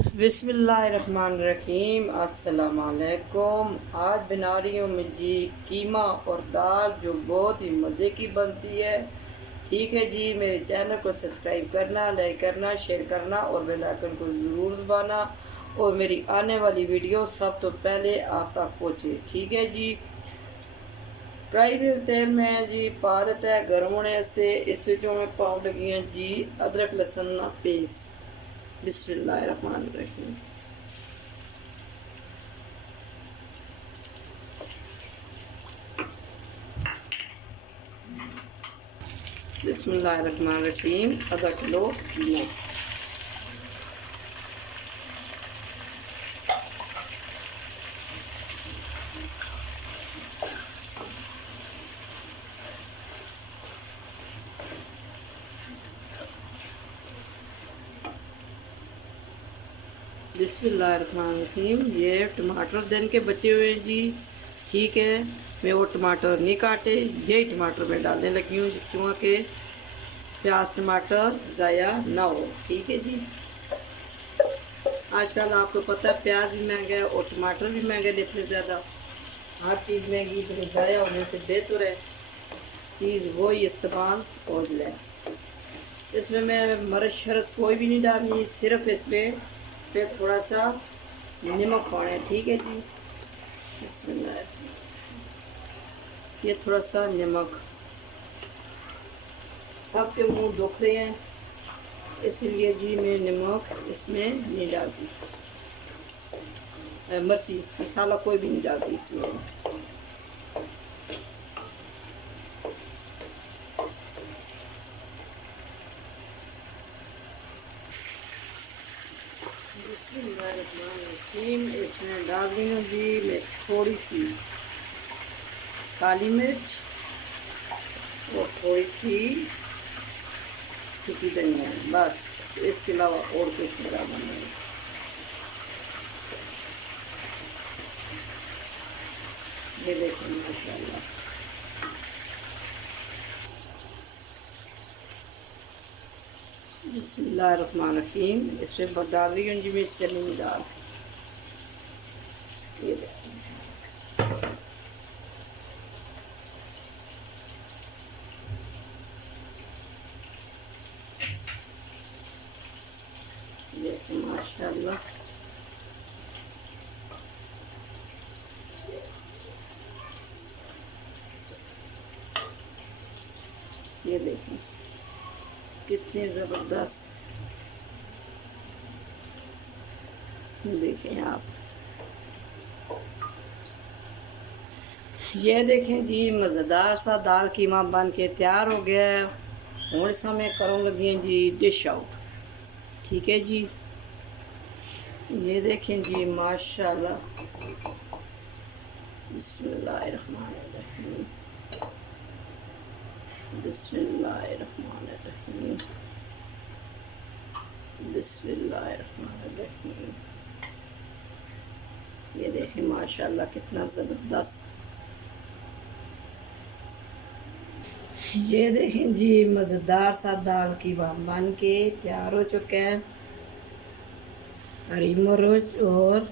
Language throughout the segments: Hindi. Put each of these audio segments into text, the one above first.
बिस्मिल्लाहिर्रहमानिर्रहीम। अस्सलामुअलैकुम। आज बना रही हूँ मैं जी कीमा और दाल, जो बहुत ही मज़े की बनती है। ठीक है जी, मेरे चैनल को सब्सक्राइब करना, लाइक करना, शेयर करना और बेल आइकन को ज़रूर दबाना, और मेरी आने वाली वीडियो सब तो पहले आप तक पहुँचे। ठीक है जी। कढ़ाई में तेल में जी पा देता है गर्म होने से। इस में पाउंड लगी हैं जी अदरक लहसुन पेस्ट। बिस्मिल्लाहिर्रहमानिर्रहीम। बिस्मिल्लाहिर्रहमानिर्रहीम। आधा किलो कीमा। बिस्मिल्लाहिर्रहमानिर्रहीम। ये टमाटर दिन के बचे हुए जी। ठीक है, मैं वो टमाटर नहीं काटे, यही टमाटर मैं डालने लगी हूँ क्योंकि प्याज टमाटर ज़ाया ना हो। ठीक है जी। आजकल आपको पता है प्याज भी महंगा है और टमाटर भी महंगे, इतने ज़्यादा हर चीज़ महंगी, तो ज़ाया होने से बेहतर है चीज़ वही इस्तेमाल हो जाए। इसमें मैं मर्च शरत कोई भी नहीं डालनी, सिर्फ इसमें पे थोड़ा सा नमक पाना है। ठीक है जी। इसमें ये थोड़ा सा नमक, सबके मुंह दुख रहे हैं इसलिए जी मैं नमक इसमें नहीं डालती। मिर्ची मसाला कोई भी नहीं डालती इसमें। इसमें डाल रही हूँ जी मैं थोड़ी सी काली मिर्च और थोड़ी सी सूखी धनिया, बस। इसके अलावा और कुछ मेरा नहीं। ये देखो माशाल्लाह। बिस्मिल्लाहिर्रहमानिर्रहीम। इसमें डाल रही हूँ जी मैं चने की दाल। ये देखो, माशाल्लाह। ये देखें कितने ज़बरदस्त, देखें आप। ये देखें जी मज़ेदार सा दाल कीमा बन के तैयार हो गया है। और इस समय करूँ लगी हैं जी डिश आउट। ठीक है जी। ये देखें जी माशाल्लाह। बिस्मिल्लाहिर्रहमानिर्रहीम। बिस्मिल्लाहिर्रहमानिर्रहीम। बिस्मिल्लाहिर्रहमानिर्रहीम। ये देखें माशाल्लाह कितना ज़बरदस्त। ये देखें जी मज़ेदार सा दाल कीमा बन के तैयार हो चुका है। हरी मिर्च और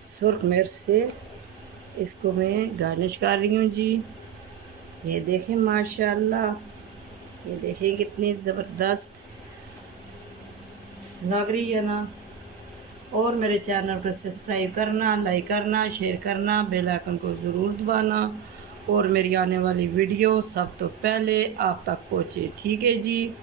सुर्ख मिर्च से इसको मैं गार्निश कर रही हूँ जी। ये देखें माशाल्लाह, ये देखें कितनी ज़बरदस्त लग रही है ना। और मेरे चैनल को सब्सक्राइब करना, लाइक करना, शेयर करना, बेल आइकन को ज़रूर दबाना, और मेरी आने वाली वीडियो सब तो पहले आप तक पहुँचे। ठीक है जी।